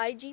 IG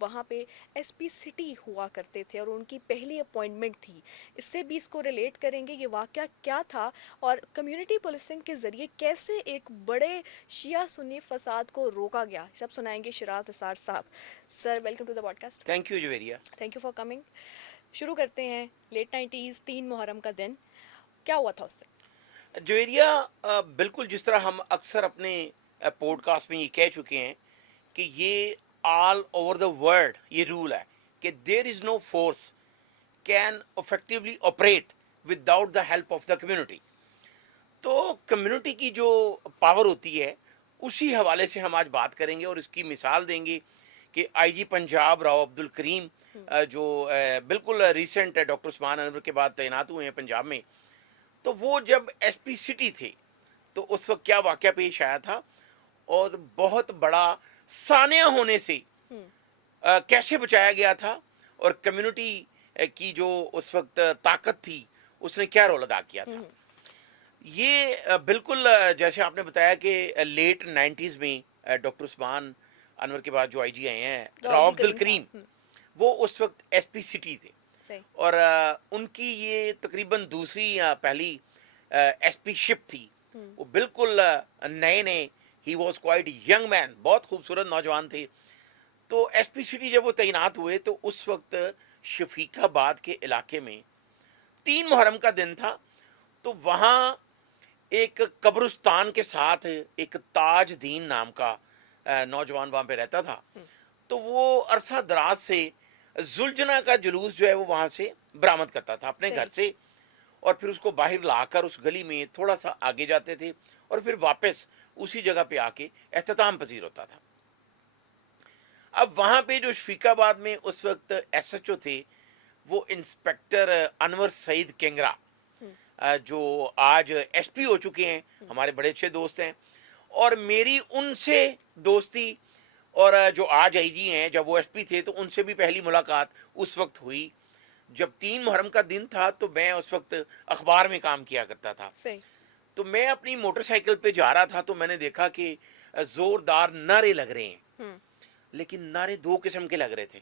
وہاں پہ S P city ہوا کرتے تھے اور ان کی پہلی اپوائنٹمنٹ تھی. اس سے بھی اس کو ریلیٹ کریں گے یہ واقعہ کیا تھا اور کمیونٹی پولیسنگ کے ذریعے کیسے ایک بڑے شیعہ سنی فساد کو روکا گیا. سب سنائیں گے شراز نثار صاحب. Sir welcome to the podcast. Thank you Javeria. Thank you for coming. شروع کرتے ہیں. لیٹ 90s 3 محرم کا دن کیا ہوا تھا اس سے؟ جویریہ بالکل جس طرح ہم اکثر اپنے پوڈ کاسٹ میں یہ کہہ چکے ہیں کہ یہ آل اوور دا ورلڈ یہ رول ہے کہ there is no force can effectively operate without the help of the community. تو کمیونٹی کی جو پاور ہوتی ہے اسی حوالے سے ہم آج بات کریں گے اور اس کی مثال دیں گے کہ آئی جی پنجاب راؤ عبد الکریم جو بالکل ریسنٹ ڈاکٹر عثمان انور کے بعد تعینات ہوئے ہیں پنجاب میں، تو وہ جب ایس پی سٹی تھے تو اس وقت کیا واقعہ پیش آیا تھا اور بہت بڑا سانیہ ہونے سے کیسے بچایا گیا تھا اور کمیونٹی کی جو اس وقت طاقت تھی اس نے کیا رول ادا کیا تھا. یہ بالکل جیسے آپ نے بتایا کہ لیٹ 90s میں ڈاکٹر عثمان انور کے بعد جو آئی جی آئے ہیں راؤ عبد الکریم، وہ اس وقت ایس پی سٹی تھے اور ان کی یہ تقریباً دوسری یا پہلی ایس پی شپ تھی. وہ بالکل نئے نئے، he was quite young man, بہت خوبصورت نوجوان تھے. تو ایس پی سٹی جب وہ تعینات ہوئے تو اس وقت شفیق آباد کے علاقے میں 3 محرم کا دن تھا. تو وہاں ایک قبرستان کے ساتھ ایک تاج دین نام کا نوجوان وہاں پہ رہتا تھا. تو وہ عرصہ دراز سے زلجنا کا جلوس جو ہے وہ وہاں سے برآمد کرتا تھا اپنے گھر سے، اور پھر اس کو باہر لا کر اس گلی میں تھوڑا سا آگے جاتے تھے اور پھر واپس اسی جگہ پہ آ کے اختتام پذیر ہوتا تھا. اب وہاں پہ جو شفیق آباد میں اس وقت ایس ایچ او تھے وہ انسپیکٹر انور سعید کنگرا، جو آج ایس پی ہو چکے ہیں، ہمارے بڑے اچھے دوست ہیں. اور میری ان سے دوستی، اور جو آج آئی جی ہیں، جب وہ ایس پی تھے تو ان سے بھی پہلی ملاقات اس وقت ہوئی جب 3 محرم کا دن تھا. تو میں اس وقت اخبار میں کام کیا کرتا تھا. تو میں اپنی موٹر سائیکل پہ جا رہا تھا تو میں نے دیکھا کہ زوردار نعرے لگ رہے ہیں، لیکن نعرے 2 قسم کے لگ رہے تھے.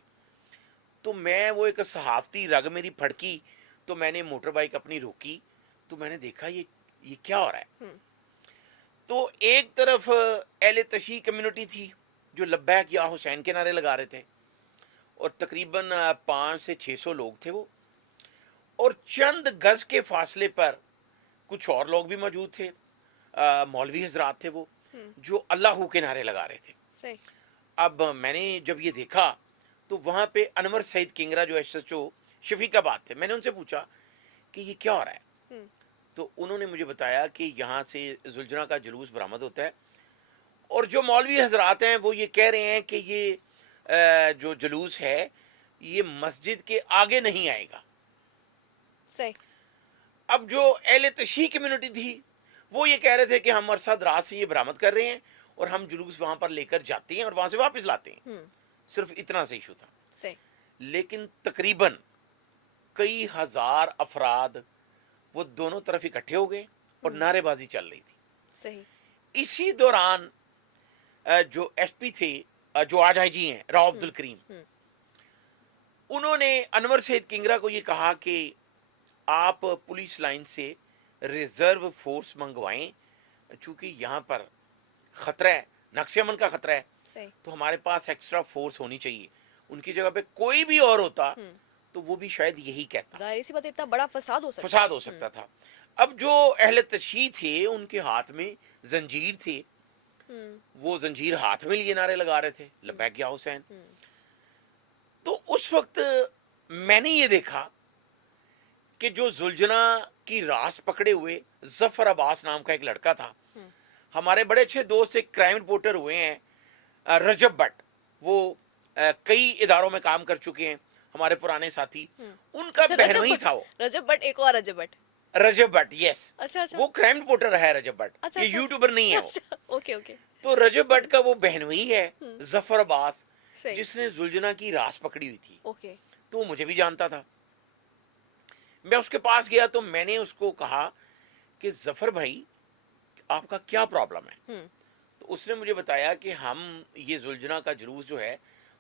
تو میں وہ ایک صحافتی رگ میری پھڑکی تو میں نے موٹر بائک اپنی روکی تو میں نے دیکھا یہ کیا ہو رہا ہے. تو ایک طرف اہل تشیع کمیونٹی تھی جو لبیک یا حسین کے نعرے لگا رہے تھے اور تقریباً 500 سے 600 لوگ تھے وہ، اور چند گز کے فاصلے پر کچھ اور لوگ بھی موجود تھے، مولوی حضرات تھے وہ جو اللہ کے نعرے لگا رہے تھے. اب میں نے جب یہ دیکھا تو وہاں پہ انور سعید کنگرا جو ایس ایچ او شفیق آباد تھے، میں نے ان سے پوچھا کہ یہ کیا ہو رہا ہے. تو انہوں نے مجھے بتایا کہ یہاں سے زلجنا کا جلوس برآمد ہوتا ہے اور جو مولوی حضرات ہیں وہ یہ کہہ رہے ہیں کہ یہ جو جلوس ہے یہ مسجد کے آگے نہیں آئے گا. اب جو اہل تشیع کمیونٹی تھی وہ یہ کہہ رہے تھے کہ ہم عرصہ دراز سے یہ برآمد کر رہے ہیں اور ہم جلوس وہاں پر لے کر جاتے ہیں اور وہاں سے واپس لاتے ہیں. صرف اتنا سے ایشو تھا. لیکن تقریباً کئی ہزار افراد وہ دونوں طرف اکٹھے ہو گئے اور نعرے بازی چل رہی تھی. اسی دوران جو ایس پی تھے جو آج آئی جی ہیں راؤ عبد الکریم، انہوں نے انور سعید کنگرا کو یہ کہا کہ آپ پولیس لائن سے ریزرو فورس منگوائیں، چونکہ یہاں پر خطرہ ہے، نقص امن کا خطرہ ہے، تو ہمارے پاس ایکسٹرا فورس ہونی چاہیے. ان کی جگہ پہ کوئی بھی اور ہوتا تو وہ بھی شاید یہی کہتا. ظاہر سی بات اتنا بڑا فساد ہو سکتا تھا. اب جو اہل تشیع تھے ان کے ہاتھ میں زنجیر تھی، وہ زنجیر ہاتھ میں لیے نعرے لگا رہے تھے لبیک یا حسین. تو اس وقت میں نے یہ دیکھا کہ جو زلجنا کی راس پکڑے ہوئے ظفر عباس نام کا ایک لڑکا تھا، ہمارے بڑے اچھے دوست ایک کرائم رپورٹر ہوئے ہیں رجب بٹ، وہ کئی اداروں میں کام کر چکے ہیں، ہمارے پرانے ساتھی، ان کا بہنوئی تھا. وہ رجب بٹ، ایک اور رجب بٹ یس، وہ کرائم رپورٹر ہے رجب بٹ، یہ یوٹیوبر نہیں ہے وہ. تو رجب بٹ کا وہ بہنوئی ہے ظفر عباس جس نے زلجنا کی راس پکڑی ہوئی تھی. تو مجھے بھی جانتا تھا. میں اس کے پاس گیا تو میں نے اس کو کہا کہ ظفر بھائی آپ کا کیا پرابلم ہے. تو اس نے مجھے بتایا کہ ہم یہ زلجنا کا جلوس جو ہے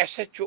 SHO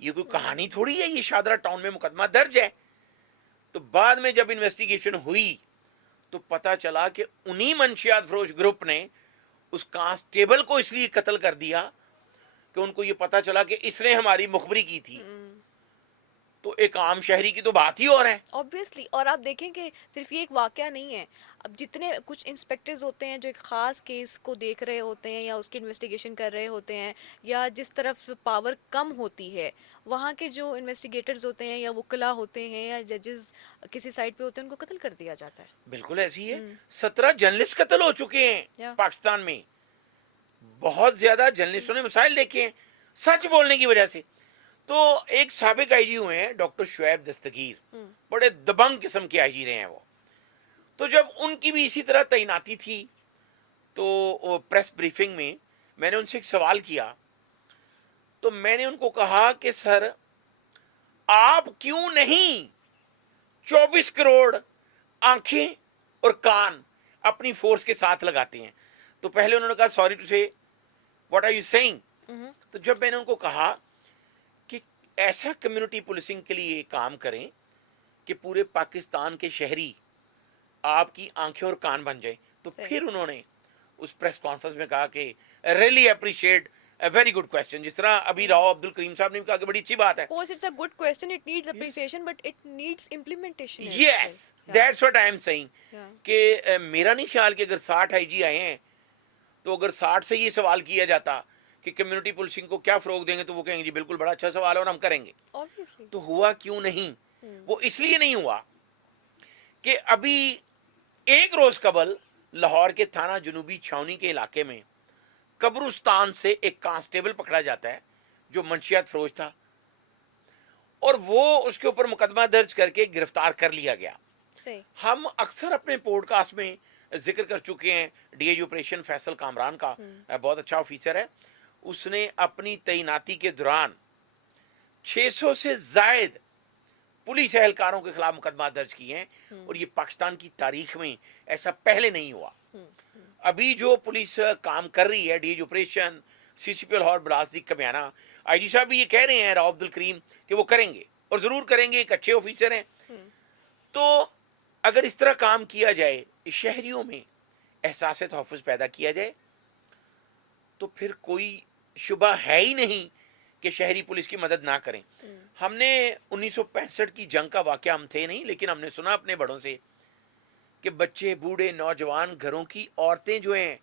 یہ کوئی کہانی تھوڑی ہے, یہ شادرہ ٹاؤن میں مقدمہ درج ہے. تو بعد میں جب انویسٹیگیشن ہوئی تو پتا چلا کہ انہی منشیات فروش گروپ نے اس کانسٹیبل کو اس لیے قتل کر دیا کہ ان کو یہ پتا چلا کہ اس نے ہماری مخبری کی تھی. تو ایک عام شہری کی تو بات ہی اور ہے. Obviously. اور آپ دیکھیں کہ صرف یہ ایک واقعہ نہیں ہے, اب جتنے کچھ انسپیکٹرز ہوتے ہیں جو ایک خاص کیس کو دیکھ رہے ہوتے ہیں یا اس کی انویسٹیگیشن کر رہے ہوتے ہیں, یا جس طرف پاور کم ہوتی ہے وہاں کے جو انویسٹیگیٹرز ہوتے ہیں یا وکلا ہوتے ہیں یا ججز کسی سائٹ پہ ہوتے ہیں, ان کو قتل کر دیا جاتا ہے. بالکل ایسی ہے. 17 جرنلسٹ قتل ہو چکے ہیں Yeah. پاکستان میں. بہت زیادہ جرنلسٹوں نے مسائل دیکھے ہیں سچ بولنے کی وجہ سے. تو ایک سابق آئی جی ہوئے ہیں ڈاکٹر شعیب دستگیر, بڑے دبنگ قسم کے آئی جی رہے ہیں وہ. تو جب ان کی بھی اسی طرح تعیناتی تھی تو پریس بریفنگ میں میں نے ان سے ایک سوال کیا. تو میں نے ان کو کہا کہ سر آپ کیوں نہیں 24 کروڑ آنکھیں اور کان اپنی فورس کے ساتھ لگاتے ہیں. تو پہلے انہوں نے کہا سوری ٹو سے واٹ آر یو سیئنگ. تو جب میں نے ان کو کہا کہ ایسا کمیونٹی پولیسنگ کے لیے کام کریں کہ پورے پاکستان کے شہری آپ کی آنکھیں اور کان بن جائیں, تو پھر انہوں نے اس پریس کانفرنس میں کہا کہ really appreciate a very good question. جس طرح ابھی راؤ عبد الکریم صاحب نے بھی کہا کہ بڑی اچھی بات ہے. Of course, it's a good question. It needs appreciation, but it needs implementation. as Yes, well. that's what I am saying. Yeah. کہ میرا نہیں خیال کہ اگر 60 آئی جی آئے ہیں تو اگر 60 سے یہ سوال کیا جاتا کہ کمیونٹی پولیسنگ کو کیا فروغ دیں گے تو وہ کہیں گے جی بالکل بڑا اچھا سوال ہے اور ہم کریں گے. Obviously. تو ہوا کیوں نہیں؟ وہ اس لیے نہیں ہوا کہ ابھی ایک روز قبل لاہور کے تھانہ جنوبی چھاونی کے علاقے میں قبرستان سے ایک کانسٹیبل پکڑا جاتا ہے جو منشیات فروش تھا, اور وہ اس کے اوپر مقدمہ درج کر کے گرفتار کر لیا گیا. صحیح. ہم اکثر اپنے پوڈ کاسٹ میں ذکر کر چکے ہیں D I operation Faisal Kamran کا, بہت اچھا آفیسر ہے. اس نے اپنی تعیناتی کے دوران 600 سے زائد پولیس اہلکاروں کے خلاف مقدمات درج کیے ہیں, اور یہ پاکستان کی تاریخ میں ایسا پہلے نہیں ہوا. ابھی جو پولیس کام کر رہی ہے ڈی ایچ آپریشن سی سی پی لاہور بلاسدیق کمیانہ, آئی جی صاحب بھی یہ کہہ رہے ہیں راؤ عبد الکریم کہ وہ کریں گے اور ضرور کریں گے, ایک اچھے آفیسر ہیں. تو اگر اس طرح کام کیا جائے, شہریوں میں احساس تحفظ پیدا کیا جائے, تو پھر کوئی شبہ ہے ہی نہیں کہ شہری پولیس کی مدد نہ کریں. ہم نے 1965 کی جنگ کا واقعہ ہم تھے نہیں, لیکن ہم نے سنا اپنے بڑوں سے کہ بچے بوڑھے نوجوان گھروں کی عورتیں جو ہیں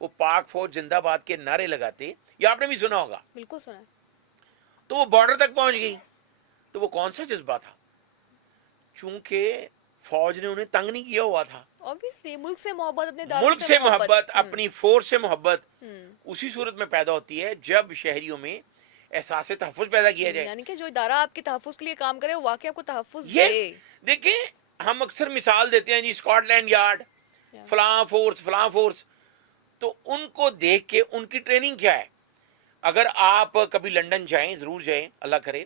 وہ پاک فوج زندہ باد کے نعرے لگاتے, یا آپ نے بھی سنا ہوگا. بالکل سنا ہے. تو وہ بارڈر تک پہنچ گئی. تو وہ کون سا جذبہ تھا؟ چونکہ فوج نے انہیں تنگ نہیں کیا ہوا تھا. Obviously, ملک سے محبت, اپنے داروں ملک سے محبت, اپنی فورس سے محبت اسی صورت میں پیدا ہوتی ہے جب شہریوں میں احساس تحفظ پیدا کیا جائے. یعنی کہ جو ادارہ آپ کے تحفظ کے لیے کام کرے وہ واقعی آپ کو تحفظ یس, دے. دیکھیں ہم اکثر مثال دیتے ہیں جی اسکاٹ لینڈ یارڈ, فلاں فورس, تو ان کو دیکھ کے ان کی ٹریننگ کیا ہے. اگر آپ کبھی لنڈن جائیں, ضرور جائیں اللہ کرے,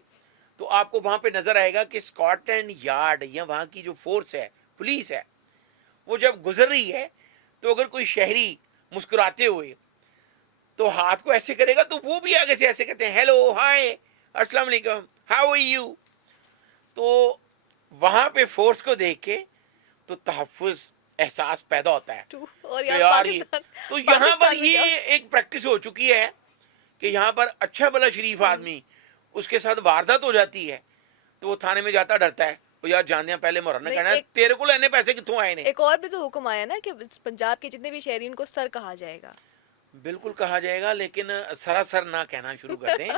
تو آپ کو وہاں پہ نظر آئے گا کہ اسکاٹ لینڈ یارڈ یا وہاں کی جو فورس ہے, پولیس ہے, وہ جب گزر رہی ہے تو اگر کوئی شہری مسکراتے ہوئے تو ہاتھ کو ایسے کرے گا تو وہ بھی آگے سے ایسے کہتے ہیں ہیلو, ہائے, السلام علیکم, ہاؤ آر یو. تو وہاں پہ فورس کو دیکھ کے تو تحفظ احساس پیدا ہوتا ہے. اور یار تو یہاں پر یہ ایک پریکٹس ہو چکی ہے کہ یہاں پر اچھا بھلا شریف آدمی اس کے ساتھ واردات ہو جاتی ہے تو وہ تھانے میں جاتا ڈرتا ہے, وہ یار جان دیا پہلے محرم نے کہنا ہے تیرے کو لینے پیسے کتوں آئے نے. ایک اور بھی تو حکم آیا نا کہ پنجاب کے جتنے بھی شہری ان کو سر کہا جائے گا. بالکل کہا جائے گا, لیکن سراسر نہ کہنا شروع کر دیں.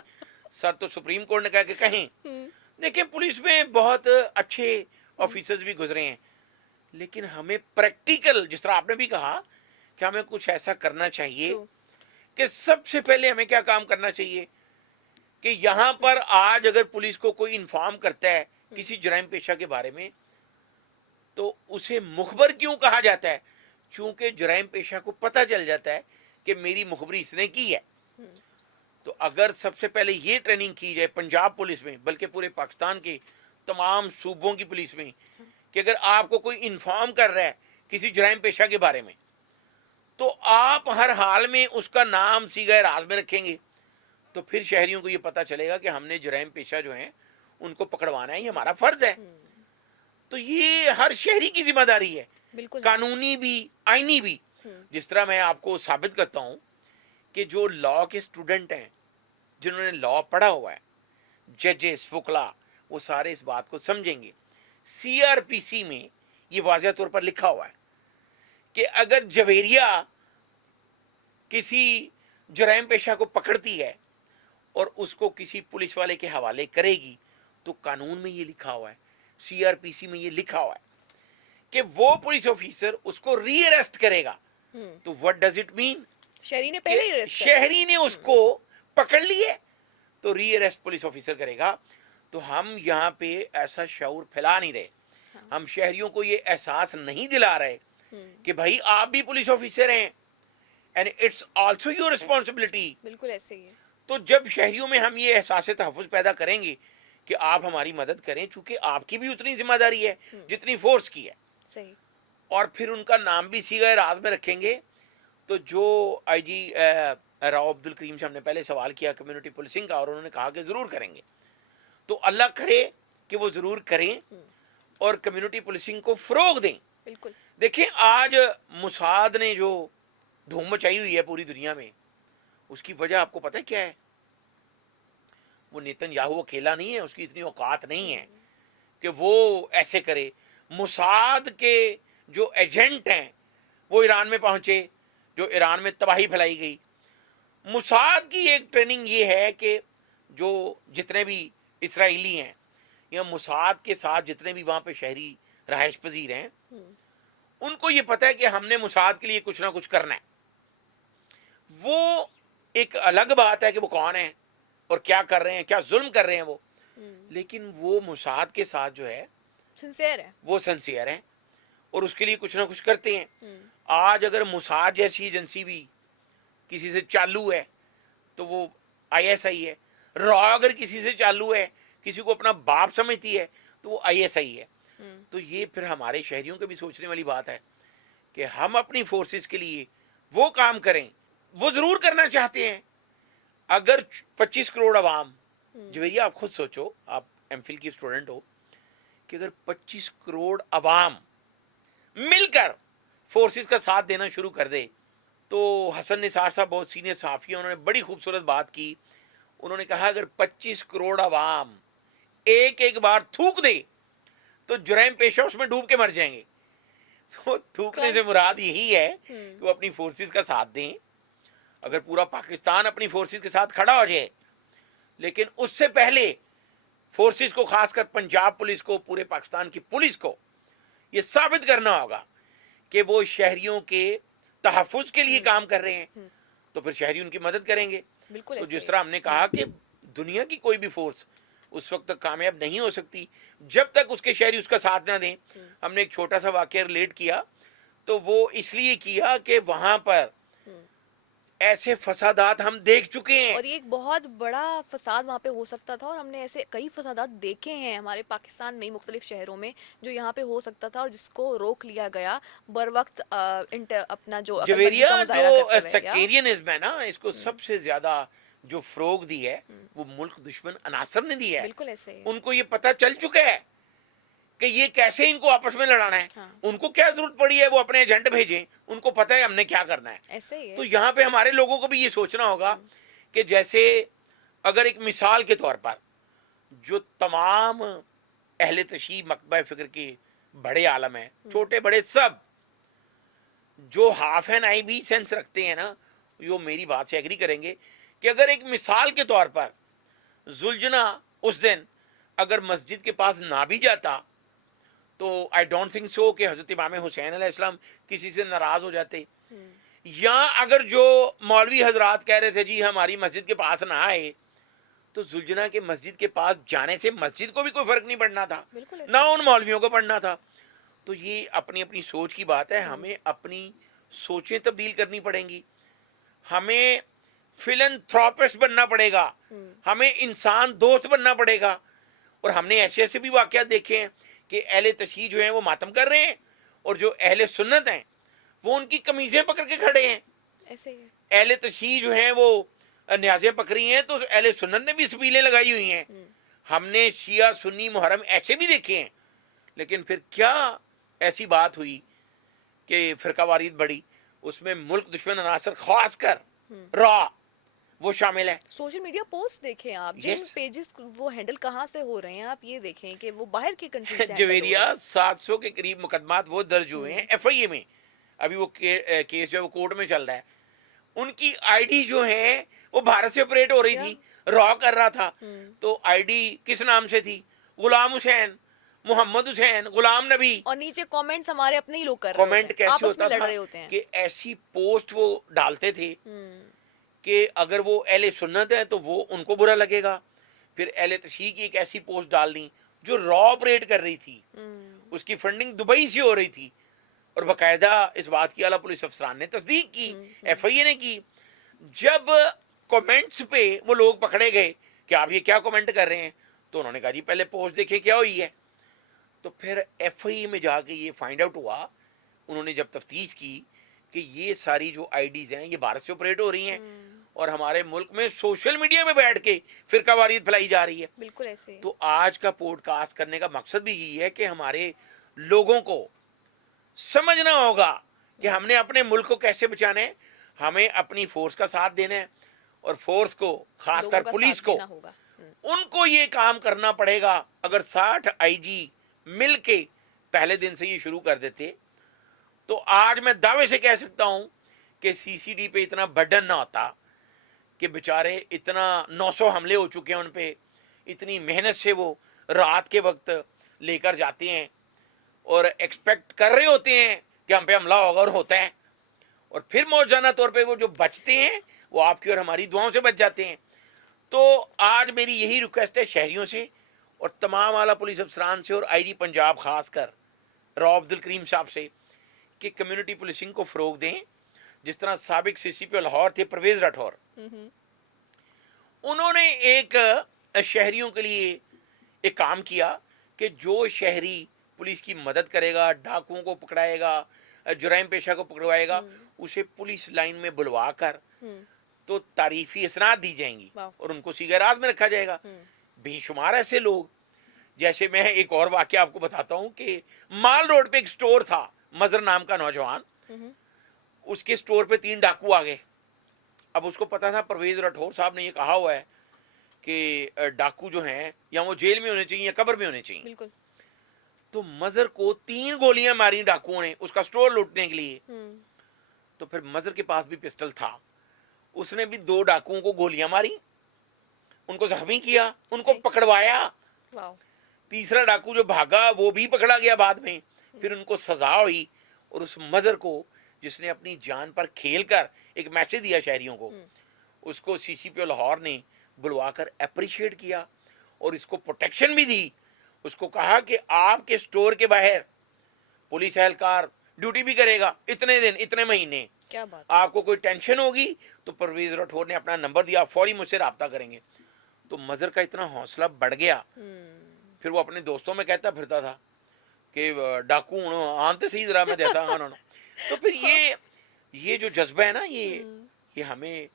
سر تو سپریم کورٹ نے کہا کہ کہیں. دیکھیں پولیس میں بہت اچھے آفیسرز بھی گزرے ہیں, لیکن ہمیں پریکٹیکل, جس طرح آپ نے بھی کہا کہ ہمیں کچھ ایسا کرنا چاہیے کہ سب سے پہلے ہمیں کیا کام کرنا چاہیے کہ یہاں پر آج اگر پولیس کو کوئی انفارم کرتا ہے کسی جرائم پیشہ کے بارے میں تو اسے مخبر کیوں کہا جاتا ہے؟ چونکہ جرائم پیشہ کو پتہ چل جاتا ہے کہ میری مخبری اس نے کی ہے. تو اگر سب سے پہلے یہ ٹریننگ کی جائے پنجاب پولیس میں, بلکہ پورے پاکستان کے تمام صوبوں کی پولیس میں, کہ اگر آپ کو کوئی انفارم کر رہا ہے کسی جرائم پیشہ کے بارے میں تو آپ ہر حال میں اس کا نام صیغہ راز میں رکھیں گے تو پھر شہریوں کو یہ پتا چلے گا کہ ہم نے جرائم پیشہ جو ہیں ان کو پکڑوانا ہے، یہ ہمارا فرض ہے. تو یہ ہر شہری کی ذمہ داری ہے، بالکل قانونی بھی آئینی بھی. جس طرح میں آپ کو ثابت کرتا ہوں کہ جو لا کے اسٹوڈنٹ ہیں، جنہوں نے لا پڑھا ہوا ہے، ججز، وکلا، وہ سارے اس بات کو سمجھیں گے. سی آر پی سی میں یہ واضح طور پر لکھا ہوا ہے کہ اگر جویریہ کسی جرائم پیشہ کو پکڑتی ہے اور اس کو کسی پولیس والے کے حوالے کرے گی تو قانون میں یہ لکھا ہوا ہے، سی آر پی سی میں یہ لکھا ہوا ہے کہ وہ پولیس آفیسر اس کو ری اریسٹ کرے گا. تو وٹ ڈز اٹ مین؟ شہری نے پہلے ہی arrest کر لیا. شہری نے اس کو پکڑ لیے تو ری اریسٹ پولیس آفیسر کرے گا. تو ہم یہاں پہ ایسا شعور پھیلا نہیں رہے، ہم شہریوں کو یہ احساس نہیں دلا رہے کہ بھائی آپ بھی پولیس آفیسر ہیں and it's also your responsibility. بالکل ایسے ہی ہے. تو جب شہریوں میں ہم یہ احساس تحفظ پیدا کریں گے کہ آپ ہماری مدد کریں، چونکہ آپ کی بھی اتنی ذمہ داری ہے جتنی فورس کی ہے، صحیح. اور پھر ان کا نام بھی صیغہ راز میں رکھیں گے. تو جو آئی جی راؤ عبد الکریم سے ہم نے پہلے سوال کیا کمیونٹی پولیسنگ کا، اور انہوں نے کہا کہ ضرور کریں گے. تو اللہ کرے کہ وہ ضرور کریں اور کمیونٹی پولیسنگ کو فروغ دیں. بالکل. دیکھیں آج موساد نے جو دھوم مچائی ہوئی ہے پوری دنیا میں، اس کی وجہ آپ کو پتہ ہے کیا ہے؟ وہ نیتن یاہو اکیلا نہیں ہے، اس کی اتنی اوقات نہیں ہے کہ وہ ایسے کرے. موساد کے جو ایجنٹ ہیں وہ ایران میں پہنچے، جو ایران میں تباہی پھیلائی گئی. موساد کی ایک ٹریننگ یہ ہے کہ جو جتنے بھی اسرائیلی ہیں یا موساد کے ساتھ جتنے بھی وہاں پہ شہری رہائش پذیر ہیں، ان کو یہ پتہ ہے کہ ہم نے موساد کے لیے کچھ نہ کچھ کرنا ہے. وہ ایک الگ بات ہے کہ وہ کون ہیں اور کیا کر رہے ہیں، کیا ظلم کر رہے ہیں وہ، لیکن وہ موساد کے ساتھ جو ہے سنسیئر ہے. وہ سنسیئر ہیں اور اس کے لیے کچھ نہ کچھ کرتے ہیں. آج اگر موساد جیسی ایجنسی بھی کسی سے چالو ہے تو وہ آئی ایس آئی ہے. را اگر کسی سے چالو ہے، کسی کو اپنا باپ سمجھتی ہے تو وہ آئی ایس آئی ہے. تو یہ پھر ہمارے شہریوں کے بھی سوچنے والی بات ہے کہ ہم اپنی فورسز کے لیے وہ کام کریں. وہ ضرور کرنا چاہتے ہیں. اگر 25 کروڑ عوام، جویریہ آپ خود سوچو، آپ ایم فل کی اسٹوڈنٹ ہو، کہ اگر 25 کروڑ عوام مل کر فورسز کا ساتھ دینا شروع کر دے. تو حسن نثار صاحب بہت سینئر صحافی ہیں، انہوں نے بڑی خوبصورت بات کی. انہوں نے کہا اگر 25 کروڑ عوام ایک بار تھوک دے تو جرائم پیشہ اس میں ڈوب کے مر جائیں گے. تو تھوکنے سے مراد یہی ہے کہ وہ اپنی فورسز کا ساتھ دیں. اگر پورا پاکستان اپنی فورسز کے ساتھ کھڑا ہو جائے، لیکن اس سے پہلے فورسز کو، خاص کر پنجاب پولیس کو، پورے پاکستان کی پولیس کو یہ ثابت کرنا ہوگا کہ وہ شہریوں کے تحفظ کے لیے کام کر رہے ہیں، تو پھر شہری ان کی مدد کریں گے. بالکل تو ایسے جس ہی. طرح ہم نے کہا کہ دنیا کی کوئی بھی فورس اس وقت تک کامیاب نہیں ہو سکتی جب تک اس کے شہری اس کا ساتھ نہ دیں. ہم نے ایک چھوٹا سا واقعہ ریلیٹ کیا، تو وہ اس لیے کیا کہ وہاں پر ایسے فسادات ہم دیکھ چکے ہیں. اور یہ ایک بہت بڑا فساد وہاں پہ ہو سکتا تھا، اور ہم نے ایسے کئی فسادات دیکھے ہیں ہمارے پاکستان میں مختلف شہروں میں جو یہاں پہ ہو سکتا تھا اور جس کو روک لیا گیا بر وقت. اپنا جو جویریہ کا مظاہرہ جو کرتے ہوئے. سیکٹیرینزم ہے نا، اس کو سب سے زیادہ جو فروغ دی ہے وہ ملک دشمن عناصر نے دی ہے. بالکل ایسے ہی. ان کو یہ پتہ چل چکا ہے کہ یہ کیسے ان کو آپس میں لڑانا ہے. ان کو کیا ضرورت پڑی ہے وہ اپنے ایجنٹ بھیجیں، ان کو پتہ ہے ہم نے کیا کرنا ہے. ایسے ہی ہے. تو یہاں پہ ہمارے لوگوں کو بھی یہ سوچنا ہوگا کہ جیسے اگر ایک مثال کے طور پر جو تمام اہل تشیع مکتبہ فکر کے بڑے عالم ہیں، چھوٹے بڑے سب، جو ہاف اینڈ آئی بھی سینس رکھتے ہیں نا، وہ میری بات سے ایگری کریں گے کہ اگر ایک مثال کے طور پر زلجنا اس دن اگر مسجد کے پاس نہ بھی جاتا تو آئی ڈونٹ تھنک سو کہ حضرت امام حسین علیہ السلام کسی سے ناراض ہو جاتے. یا اگر جو مولوی حضرات کہہ رہے تھے جی ہماری مسجد کے پاس نہ آئے، تو زلجنا کے مسجد کے پاس جانے سے مسجد کو بھی کوئی فرق نہیں پڑنا تھا، نہ ان مولویوں کو پڑھنا تھا. تو یہ اپنی اپنی سوچ کی بات ہے. ہمیں اپنی سوچیں تبدیل کرنی پڑیں گی، ہمیں فلنتھراپسٹ بننا پڑے گا، ہمیں انسان دوست بننا پڑے گا. اور ہم نے ایسے ایسے بھی واقعات دیکھے ہیں کہ اہل تشیع جو ہیں وہ ماتم کر رہے ہیں اور جو اہل سنت ہیں وہ ان کی قمیضیں پکڑ کے کھڑے ہیں. ایسے ہی ہے. اہل تشیع جو ہیں وہ نیازیں پکڑی ہیں تو اہل سنت نے بھی سبیلیں لگائی ہوئی ہیں. ہم نے شیعہ سنی محرم ایسے بھی دیکھے ہیں. لیکن پھر کیا ایسی بات ہوئی کہ فرقہ واریت بڑی, اس میں ملک دشمن عناصر خاص کر را وہ شامل ہے. سوشل میڈیا پوسٹ دیکھیں آپ, جن Yes. پیجز وہ ہینڈل کہاں سے ہو رہے ہیں آپ یہ دیکھیں کہ وہ باہر کی کنٹری سے جویریا 700 کے قریب مقدمات وہ درج ہوئے ہیں ایف آئی اے میں. ابھی وہ کیس جو ہے وہ کورٹ میں چل رہا ہے. ان کی آئی ڈی جو ہے وہ بھارت سے آپریٹ ہو رہی تھی, را کر رہا تھا. تو آئی ڈی کس نام سے تھی؟ غلام حسین, محمد حسین, غلام نبی. اور نیچے کامنٹس ہمارے اپنے ہی لوگ کر رہے کامنٹ ہوتے ہیں, کیسے آپس میں ہوتا لڑ تھا رہے ہوتے ہیں. کہ ایسی پوسٹ وہ ڈالتے تھے کہ اگر وہ اہل سنت ہے تو وہ ان کو برا لگے گا. پھر اہل تشیع کی ایک ایسی پوسٹ ڈال دی جو را آپریٹ کر رہی تھی, اس کی فنڈنگ دبئی سے ہو رہی تھی, اور باقاعدہ اس بات کی اعلیٰ پولیس افسران نے تصدیق کی, ایف آئی اے نے کی. جب کامنٹس پہ وہ لوگ پکڑے گئے کہ آپ یہ کیا کامنٹ کر رہے ہیں, تو انہوں نے کہا جی پہلے پوسٹ دیکھے کیا ہوئی ہے. تو پھر ایف آئی اے میں جا کے یہ فائنڈ آؤٹ ہوا, انہوں نے جب تفتیش کی کہ یہ ساری جو آئی ڈیز ہیں یہ بھارت سے آپریٹ ہو رہی ہیں, اور ہمارے ملک میں سوشل میڈیا میں بیٹھ کے فرقہ واریت پھیلائی جا رہی ہے. بالکل ایسے. تو آج کا پوڈ کاسٹ کرنے کا مقصد بھی یہی ہے کہ ہمارے لوگوں کو سمجھنا ہوگا کہ ہم نے اپنے ملک کو کیسے بچانا ہے. ہمیں اپنی فورس کا ساتھ دینا ہے, اور فورس کو خاص کر پولیس کو ان کو یہ کام کرنا پڑے گا. اگر 60 آئی جی مل کے پہلے دن سے یہ شروع کر دیتے تو آج میں دعوے سے کہہ سکتا ہوں کہ سی سی ڈی پہ اتنا برڈن نہ ہوتا کہ بیچارے اتنا 900 حملے ہو چکے ہیں ان پہ, اتنی محنت سے وہ رات کے وقت لے کر جاتے ہیں اور ایکسپیکٹ کر رہے ہوتے ہیں کہ ہم پہ حملہ ہوگا, اور ہوتا ہے. اور پھر موجانہ طور پہ وہ جو بچتے ہیں وہ آپ کی اور ہماری دعاؤں سے بچ جاتے ہیں. تو آج میری یہی ریکویسٹ ہے شہریوں سے اور تمام اعلیٰ پولیس افسران سے, اور آئی جی پنجاب خاص کر راؤ عبد الکریم صاحب سے, کہ کمیونٹی پولیسنگ کو فروغ دیں. جس طرح سابق سی سی پی لاہور تھے پرویز راٹھور, انہوں نے ایک شہریوں کے لیے ایک کام کیا کہ جو شہری پولیس کی مدد کرے گا, ڈاکوؤں کو پکڑائے گا, جرائم پیشہ کو پکڑوائے گا, اسے پولیس لائن میں بلوا کر تو تعریفی اسناد دی جائیں گی اور ان کو سیگہ راز میں رکھا جائے گا. بے شمار ایسے لوگ, جیسے میں ایک اور واقعہ آپ کو بتاتا ہوں کہ مال روڈ پہ ایک سٹور تھا, مظہر نام کا نوجوان, اس کے سٹور پہ 3 ڈاکو آ گئے. اب اس کو پتا تھا پرویز راٹھور صاحب نے یہ کہا ہوا ہے کہ ڈاکو جو ہیں یا وہ جیل میں ہونے چاہیے یا قبر میں ہونے چاہیے. بالکل. تو مظہر کو 3 گولیاں ماری ڈاکوؤں نے اس کا سٹور لوٹنے کے لیے. تو پھر مظہر کے پاس بھی پسٹل تھا, اس نے بھی 2 ڈاکوؤں کو گولیاں ماری, ان کو زخمی کیا, ان کو پکڑوایا. تیسرا ڈاکو جو بھاگا وہ بھی پکڑا گیا بعد میں. پھر ان کو سزا ہوئی, اور اس مظہر کو جس نے اپنی جان پر کھیل کر ایک میسج دیا شہریوں کو, اس کو سی سی پی لاہور نے بلوا کر اپریشیٹ کیا اور اس کو پروٹیکشن بھی دی. اس کو کہا کہ آپ کے سٹور کے باہر پولیس اہلکار ڈیوٹی بھی کرے گا اتنے دن اتنے مہینے. کیا بات, آپ کو کوئی ٹینشن ہوگی تو پرویز راٹھور نے اپنا نمبر دیا, فوری مجھ سے رابطہ کریں گے. تو مظہر کا اتنا حوصلہ بڑھ گیا, پھر وہ اپنے دوستوں میں کہتا پھرتا تھا کہ ڈاکو آنتے صحیح ذرا میں دیتا ہوں. تو پھر یہ جو جذبہ ہے نا, یہ ہمیں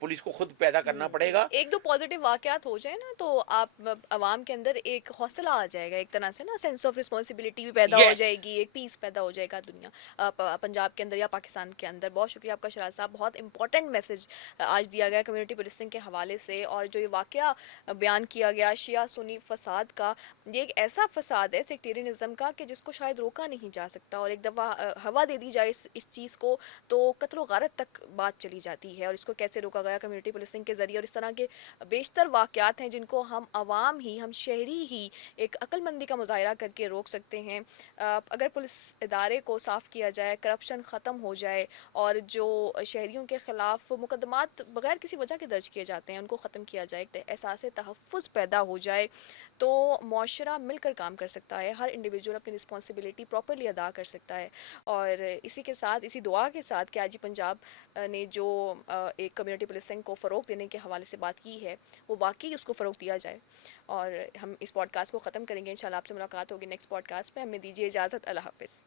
پولیس کو خود پیدا کرنا پڑے گا. 1-2 پازیٹیو واقعات ہو جائیں نا تو آپ عوام کے اندر ایک حوصلہ آ جائے گا, ایک طرح سے نا سینس آف رسپانسبلٹی بھی پیدا ہو جائے گی, ایک پیس پیدا ہو جائے گا دنیا پنجاب کے اندر یا پاکستان کے اندر. بہت شکریہ آپ کا شراز صاحب, بہت امپورٹنٹ میسج آج دیا گیا کمیونٹی پولیسنگ کے حوالے سے. اور جو یہ واقعہ بیان کیا گیا شیعہ سنی فساد کا, یہ ایک ایسا فساد ہے سیکٹیرینزم کا کہ جس کو شاید روکا نہیں جا سکتا, اور ایک دفعہ ہوا دے دی جائے اس چیز کو تو قتل و غارت تک بات چلی جاتی ہے. اور اس کو کیسے روکا گیا کمیونٹی پولیسنگ کے ذریعے, اور اس طرح کے بیشتر واقعات ہیں جن کو ہم عوام ہی, ہم شہری ہی ایک عقل مندی کا مظاہرہ کر کے روک سکتے ہیں. اگر پولیس ادارے کو صاف کیا جائے, کرپشن ختم ہو جائے, اور جو شہریوں کے خلاف مقدمات بغیر کسی وجہ کے درج کیے جاتے ہیں ان کو ختم کیا جائے, احساس تحفظ پیدا ہو جائے, تو معاشرہ مل کر کام کر سکتا ہے. ہر انڈیویجول اپنی رسپانسبلٹی پراپرلی ادا کر سکتا ہے. اور اسی کے ساتھ, اسی دعا کے ساتھ کہ آج پنجاب نے جو ایک کمیونٹی پولیسنگ کو فروغ دینے کے حوالے سے بات کی ہے وہ واقعی اس کو فروغ دیا جائے. اور ہم اس پوڈ کاسٹ کو ختم کریں گے. انشاءاللہ آپ سے ملاقات ہوگی نیکسٹ پوڈ کاسٹ پہ. ہمیں دیجیے اجازت. اللہ حافظ.